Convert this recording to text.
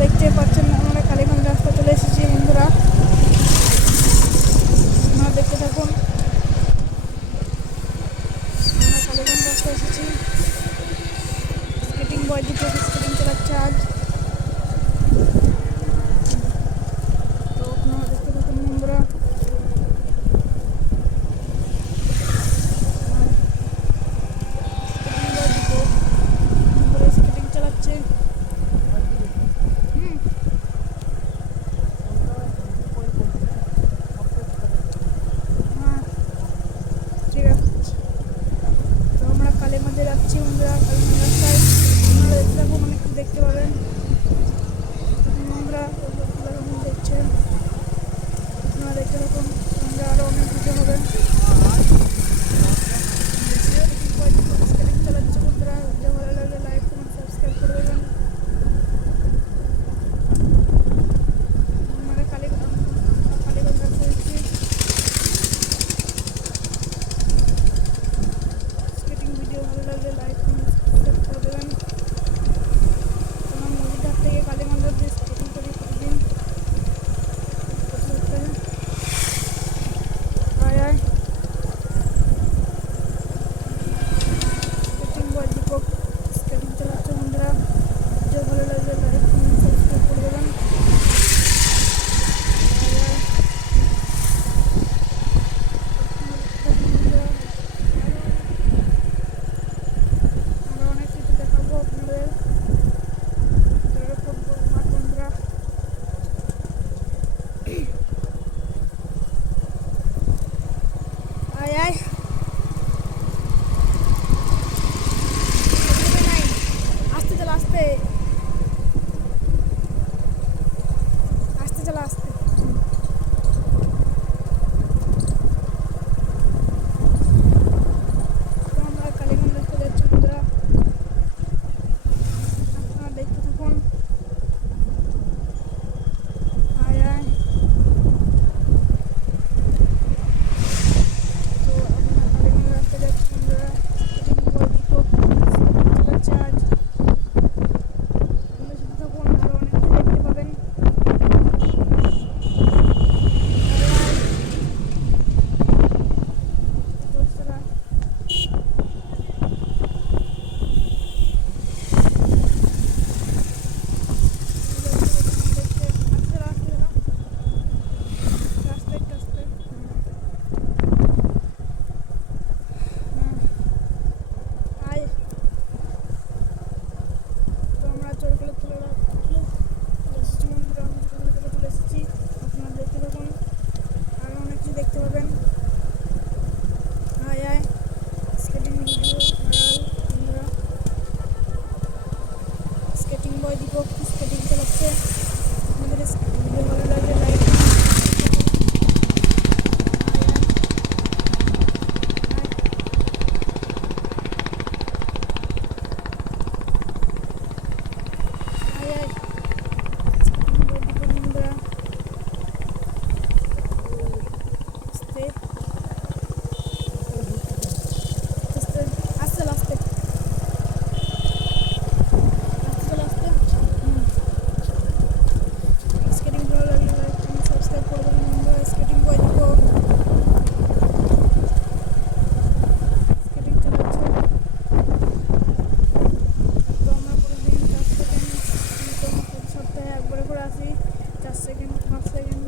দেখতে পাচ্ছেন আমরা কালীগঞ্জ রাস্তা চলে এসেছি বন্ধুরা, আপনারা দেখতে থাকুন। আমরা কালীগঞ্জ রাস্তা এসেছি, স্কেটিং বয় দুটো স্কেটিং চালাচ্ছে আজ। তো আপনারা দেখতে থাকুন বন্ধুরা। স্কেটিং চালাচ্ছে। ঠিক আছে, তো আমরা কালীগঞ্জে যাচ্ছি বন্ধুরা। কালীগঞ্জ রাস্তায় আপনারা দেখতে থাকুন, অনেক কিছু দেখতে পাবেন বন্ধুরা। দেখছেন আপনারা দেখতে থাকুন, সঙ্গে আরও অনেক কিছু হবে। স্কেটিং চালাচ্ছে বন্ধুরা, যে ভালো লাগলে লাইক কমেন্ট সাবস্ক্রাইব করে দেবেন। আমরা কালীগঞ্জ রাস্তা দেখছি, স্কেটিং ভিডিও ভালো লাগলে লাইক কমেন্ট সাবস্ক্রাইব করে দেবেন। আমরা মন্দিরঘাট থেকে কালীগঞ্জ অব্দি স্কেটিং করি প্রতিদিন। স্কেটিং বয় দীপক স্কেটিং চালাচ্ছে বন্ধুরা, যে ভালো লাগলে লাইক কমেন্ট সাবস্ক্রাইব করে দেবেন। আমরা অনেক কিছু দেখাবো আপনাদের বন্ধুরা। আয় আয় আস্তে চলা, আস্তে আস্তে চলা, আস্তে। তো আমরা কালীগঞ্জ রাস্তা যাচ্ছি বন্ধুরা, আপনারা দেখতে থাকুন। আয় আয়, তো আমরা কালীগঞ্জ রাস্তা যাচ্ছি বন্ধুরা। চালাচ্ছে আজ, আপনারা শুধু থাকুন, আরও অনেক কিছু দেখতে পাবেন। তো আমরা চোরগুলো তুলে এসেছি বন্ধুরা, আমি চোরগুলো তুলে এসেছি। আপনারা দেখতে থাকুন, আরও অনেক কিছু দেখতে পাবেন। আয় আয়, স্কেটিং ভিডিও ভাইরাল বন্ধুরা। স্কেটিং বয় দীপক স্কেটিং চালাচ্ছে। আমাদের ভিডিও ভালো লাগলে লাইক সপ্তাহে একবার করে আসি, 4 সেকেন্ড 5 সেকেন্ড